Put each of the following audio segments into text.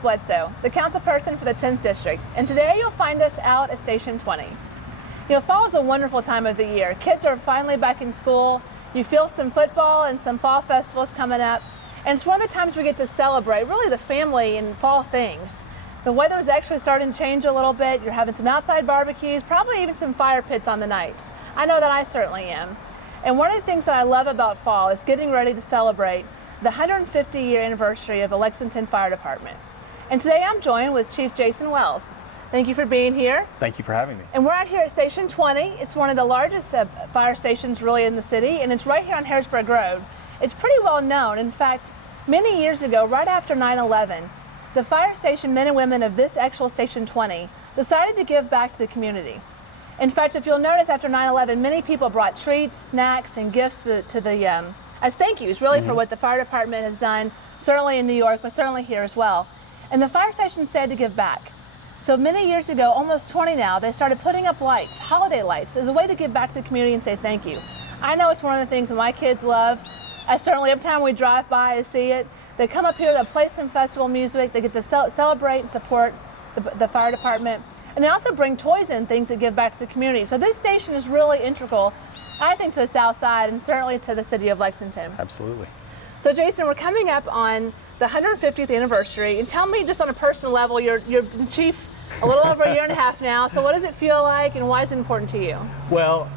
Bledsoe, the councilperson for the 10th District, and today you'll find us out at Station 20. You know, fall is a wonderful time of the year. Kids are finally back in school. You feel some football and some fall festivals coming up, and it's one of the times we get to celebrate really the family and fall things. The weather is actually starting to change a little bit. You're having some outside barbecues, probably even some fire pits on the nights. I know that I certainly am. And one of the things that I love about fall is getting ready to celebrate the 150-year anniversary of the Lexington Fire Department. And today I'm joined with Chief Jason Wells. Thank you for being here. Thank you for having me. And we're out here at Station 20. It's one of the largest fire stations really in the city, and it's right here on Harrisburg Road. It's pretty well known. In fact, many years ago, right after 9/11, the fire station men and women of this actual Station 20 decided to give back to the community. In fact, if you'll notice, after 9/11, many people brought treats, snacks, and gifts as thank yous, really, for what the fire department has done, certainly in New York, but certainly here as well. And the fire station said to give back. So many years ago, almost 20 now, they started putting up lights, holiday lights, as a way to give back to the community and say thank you. I know it's one of the things that my kids love. I certainly, every time we drive by, I see it. They come up here, they'll play some festival music, they get to celebrate and support the fire department. And they also bring toys and things that give back to the community. So this station is really integral, I think, to the South Side and certainly to the city of Lexington. Absolutely. So Jason, we're coming up on the 150th anniversary, and tell me just on a personal level, you're chief a little over a year and a half now, so what does it feel like and why is it important to you? Well,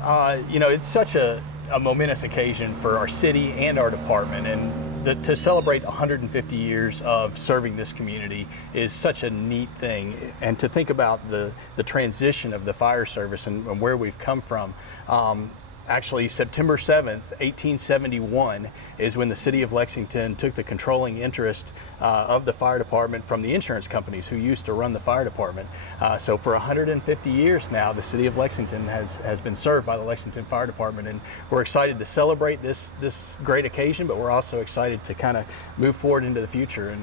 you know, it's such a momentous occasion for our city and our department, and to celebrate 150 years of serving this community is such a neat thing. And to think about the transition of the fire service and where we've come from. Actually, September 7th, 1871 is when the city of Lexington took the controlling interest of the fire department from the insurance companies who used to run the fire department. So for 150 years now, the city of Lexington has been served by the Lexington Fire Department, and we're excited to celebrate this great occasion, but we're also excited to kind of move forward into the future and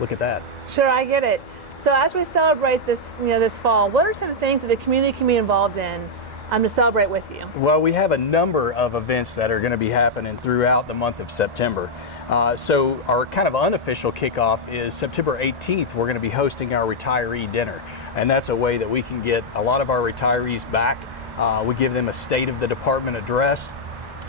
look at that. Sure, I get it. So as we celebrate this, this fall, what are some things that the community can be involved in to celebrate with you? Well, we have a number of events that are going to be happening throughout the month of September. So our kind of unofficial kickoff is September 18th. We're going to be hosting our retiree dinner, and that's a way that we can get a lot of our retirees back. We give them a state of the department address,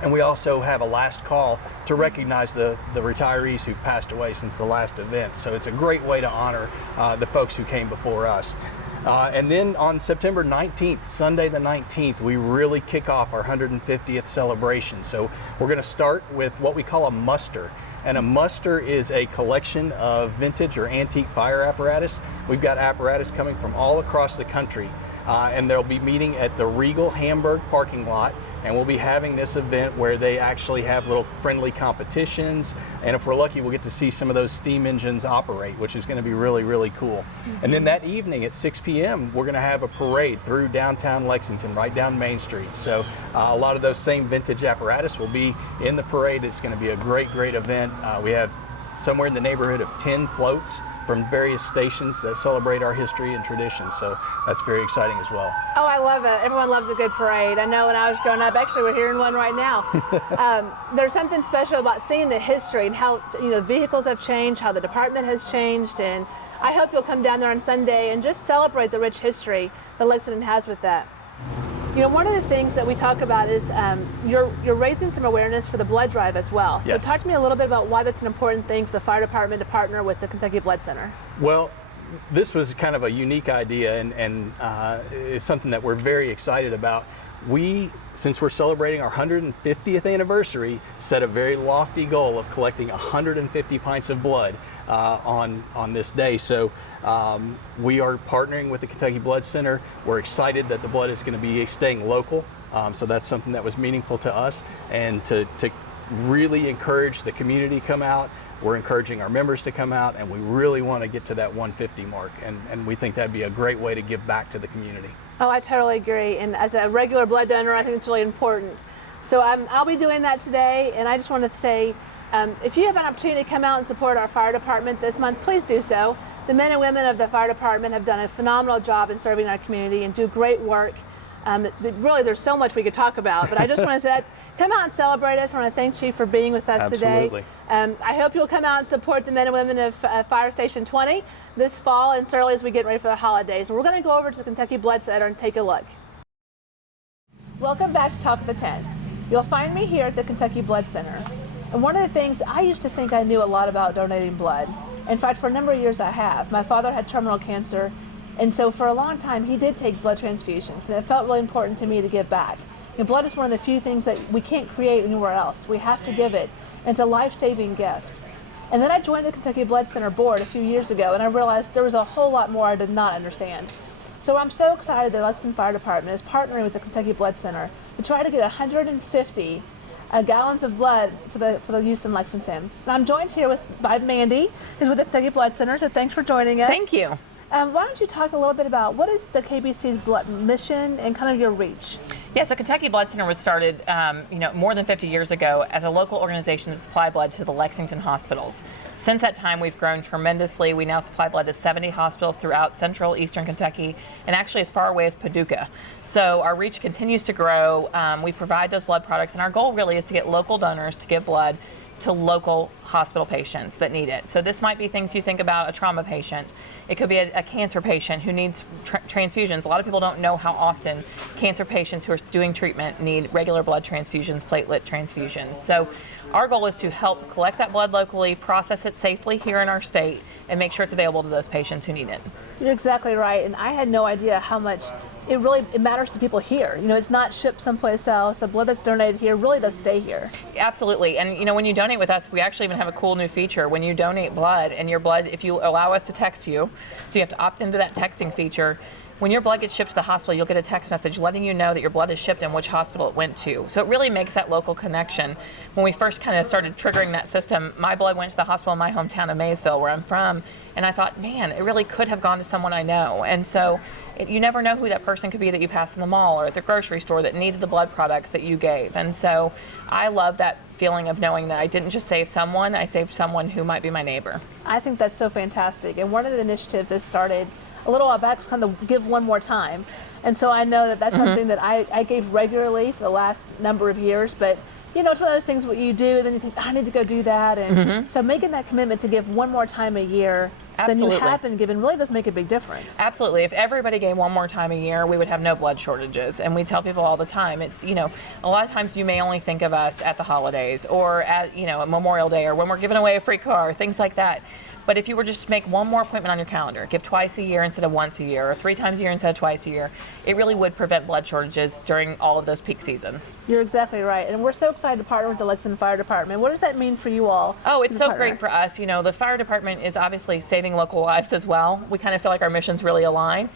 and we also have a last call to recognize the retirees who've passed away since the last event. So it's a great way to honor the folks who came before us. And then on September 19th, Sunday the 19th, we really kick off our 150th celebration. So we're going to start with what we call a muster. And a muster is a collection of vintage or antique fire apparatus. We've got apparatus coming from all across the country. And they'll be meeting at the Regal Hamburg parking lot. And we'll be having this event where they actually have little friendly competitions. And if we're lucky, we'll get to see some of those steam engines operate, which is going to be really, really cool. Mm-hmm. And then that evening at 6 p.m., we're going to have a parade through downtown Lexington, right down Main Street. So a lot of those same vintage apparatus will be in the parade. It's going to be a great, great event. We have somewhere in the neighborhood of 10 floats from various stations that celebrate our history and tradition. So that's very exciting as well. Oh, I love it. Everyone loves a good parade. I know when I was growing up, actually we're hearing one right now. There's something special about seeing the history and how vehicles have changed, how the department has changed, and I hope you'll come down there on Sunday and just celebrate the rich history that Lexington has with that. One of the things that we talk about is you're raising some awareness for the blood drive as well. So Yes. Talk to me a little bit about why that's an important thing for the fire department to partner with the Kentucky Blood Center. Well, this was kind of a unique idea, and it's something that we're very excited about. Since we're celebrating our 150th anniversary, set a very lofty goal of collecting 150 pints of blood on this day. So we are partnering with the Kentucky Blood Center. We're excited that the blood is going to be staying local. So that's something that was meaningful to us, and to really encourage the community to come out. We're encouraging our members to come out, and we really want to get to that 150 mark, and we think that'd be a great way to give back to the community. Oh, I totally agree. And as a regular blood donor, I think it's really important. So I'll be doing that today, and I just want to say, if you have an opportunity to come out and support our fire department this month, please do so. The men and women of the fire department have done a phenomenal job in serving our community and do great work. Really, there's so much we could talk about, but I just want to say that, come out and celebrate us. I want to thank Chief for being with us Absolutely. today. I hope you'll come out and support the men and women of Fire Station 20 this fall and certainly as we get ready for the holidays. We're going to go over to the Kentucky Blood Center and take a look. Welcome back to Talk of the 10. You'll find me here at the Kentucky Blood Center. And one of the things, I used to think I knew a lot about donating blood. In fact, for a number of years I have. My father had terminal cancer, and so for a long time he did take blood transfusions, and it felt really important to me to give back. And blood is one of the few things that we can't create anywhere else. We have to give it, and it's a life-saving gift. And then I joined the Kentucky Blood Center board a few years ago, and I realized there was a whole lot more I did not understand. So I'm so excited that Lexington Fire Department is partnering with the Kentucky Blood Center to try to get 150 gallons of blood for the use in Lexington. And I'm joined here by Mandy, who's with the Kentucky Blood Center, so thanks for joining us. Thank you. Why don't you talk a little bit about what is the KBC's blood mission and kind of your reach? Yeah, so Kentucky Blood Center was started more than 50 years ago as a local organization to supply blood to the Lexington hospitals. Since that time, we've grown tremendously. We now supply blood to 70 hospitals throughout central eastern Kentucky and actually as far away as Paducah. So our reach continues to grow. We provide those blood products, and our goal really is to get local donors to give blood to local hospital patients that need it. So this might be things you think about, a trauma patient. It could be a cancer patient who needs transfusions. A lot of people don't know how often cancer patients who are doing treatment need regular blood transfusions, platelet transfusions. So our goal is to help collect that blood locally, process it safely here in our state, and make sure it's available to those patients who need it. You're exactly right, and I had no idea how much it matters to people here. You know, it's not shipped someplace else. The blood that's donated here really does stay here. Absolutely, and you know, when you donate with us, we actually even have a cool new feature. When you donate blood, and your blood, if you allow us to text you, so you have to opt into that texting feature. When your blood gets shipped to the hospital, you'll get a text message letting you know that your blood is shipped and which hospital it went to. So it really makes that local connection. When we first kind of started triggering that system, my blood went to the hospital in my hometown of Maysville, where I'm from, and I thought, man, it really could have gone to someone I know. And so you never know who that person could be that you pass in the mall or at the grocery store that needed the blood products that you gave. And so I love that feeling of knowing that I didn't just save someone, I saved someone who might be my neighbor. I think that's so fantastic. And one of the initiatives that started a little while back was kind of give one more time. And so I know that that's something that I gave regularly for the last number of years, but you know, it's one of those things what you do, then you think, I need to go do that. And so making that commitment to give one more time a year than you have been given really does make a big difference. Absolutely. If everybody gave one more time a year, we would have no blood shortages. And we tell people all the time, it's, you know, a lot of times you may only think of us at the holidays or at, you know, Memorial Day or when we're giving away a free car, things like that. But if you were just to make one more appointment on your calendar, give twice a year instead of once a year, or 3 times a year instead of twice a year, it really would prevent blood shortages during all of those peak seasons. You're exactly right. And we're so excited to partner with the Lexington Fire Department. What does that mean for you all? Oh, it's so great for us. You know, the fire department is obviously saving local lives as well. We kind of feel like our missions really align.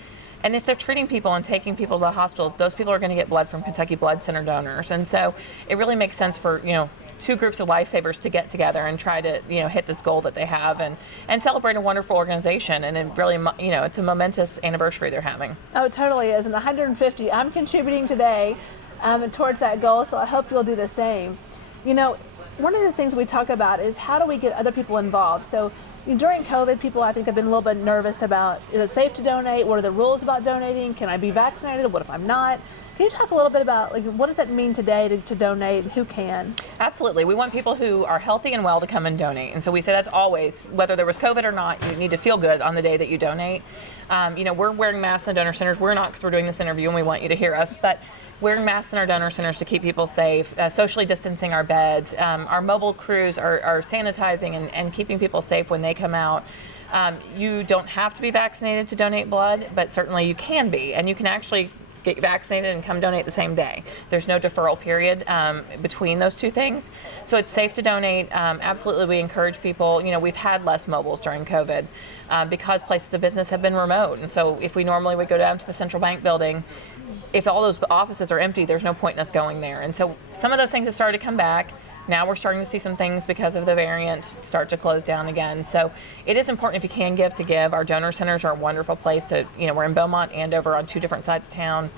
And if they're treating people and taking people to the hospitals, those people are going to get blood from Kentucky Blood Center donors. And so it really makes sense for, you know, 2 groups of lifesavers to get together and try to, you know, hit this goal that they have and celebrate a wonderful organization. And it really, you know, it's a momentous anniversary they're having. Oh, it totally is. And 150, I'm contributing today towards that goal, so I hope you'll do the same. You know, one of the things we talk about is how do we get other people involved? So during COVID, people I think have been a little bit nervous about, is it safe to donate? What are the rules about donating? Can I be vaccinated? What if I'm not? Can you talk a little bit about what does that mean today to donate and who can? Absolutely. We want people who are healthy and well to come and donate. And so we say that's always, whether there was COVID or not, you need to feel good on the day that you donate. You know, we're wearing masks in the donor centers. We're not, because we're doing this interview and we want you to hear us, but wearing masks in our donor centers to keep people safe, socially distancing our beds. Our mobile crews are sanitizing and keeping people safe when they come out. You don't have to be vaccinated to donate blood, but certainly you can be, and you can actually get vaccinated and come donate the same day. There's no deferral period between those two things. So it's safe to donate. Absolutely, we encourage people. You know, we've had less mobiles during COVID because places of business have been remote. And so if we normally would go down to the central bank building, if all those offices are empty, there's no point in us going there. And so some of those things have started to come back. Now we're starting to see some things because of the variant start to close down again. So it is important, if you can give, to give. Our donor centers are a wonderful place to, we're in Beaumont and over on 2 different sides of town.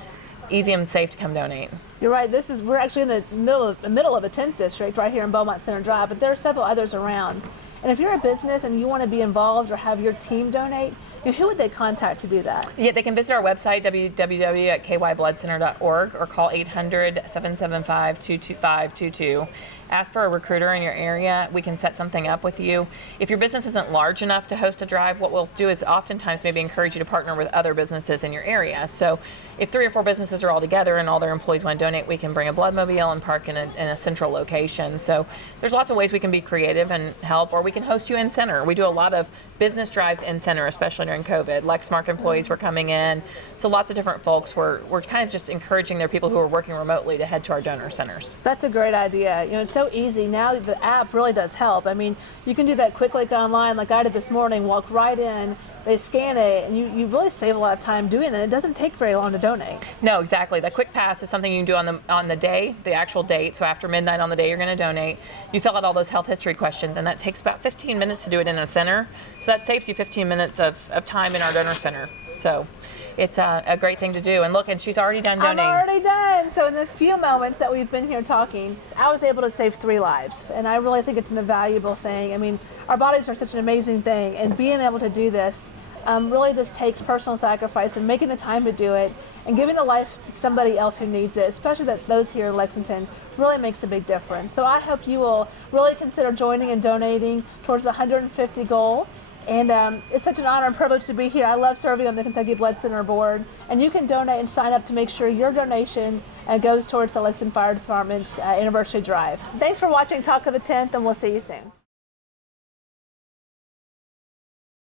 Easy and safe to come donate. You're right. We're actually in the middle of the 10th district, right here in Beaumont Center Drive, but there are several others around. And if you're a business and you want to be involved or have your team donate, who would they contact to do that? Yeah, they can visit our website, www.kybloodcenter.org, or call 800-775-22522. Ask for a recruiter in your area. We can set something up with you. If your business isn't large enough to host a drive, what we'll do is oftentimes maybe encourage you to partner with other businesses in your area. So if 3 or 4 businesses are all together and all their employees want to donate, we can bring a bloodmobile and park in a central location. So there's lots of ways we can be creative and help, or we can host you in center. We do a lot of business drives in center, especially during COVID. Lexmark employees were coming in. So lots of different folks were kind of just encouraging their people who are working remotely to head to our donor centers. That's a great idea. It's so easy. Now the app really does help. I mean, you can do that quick like online like I did this morning, walk right in, they scan it, and you really save a lot of time doing it. It doesn't take very long to donate. No, exactly. The quick pass is something you can do on the day, the actual date. So after midnight on the day you're going to donate, you fill out all those health history questions, and that takes about 15 minutes to do it in a center. So that saves you 15 minutes of time in our donor center. So it's a great thing to do. And look, and she's already done donating. I'm already done. So in the few moments that we've been here talking, I was able to save 3 lives. And I really think it's an invaluable thing. I mean, our bodies are such an amazing thing. And being able to do this really just takes personal sacrifice and making the time to do it and giving the life to somebody else who needs it, especially those here in Lexington, really makes a big difference. So I hope you will really consider joining and donating towards the 150 goal. And it's such an honor and privilege to be here. I love serving on the Kentucky Blood Center board. And you can donate and sign up to make sure your donation goes towards the Lexington Fire Department's anniversary drive. Thanks for watching Talk of the 10th, and we'll see you soon.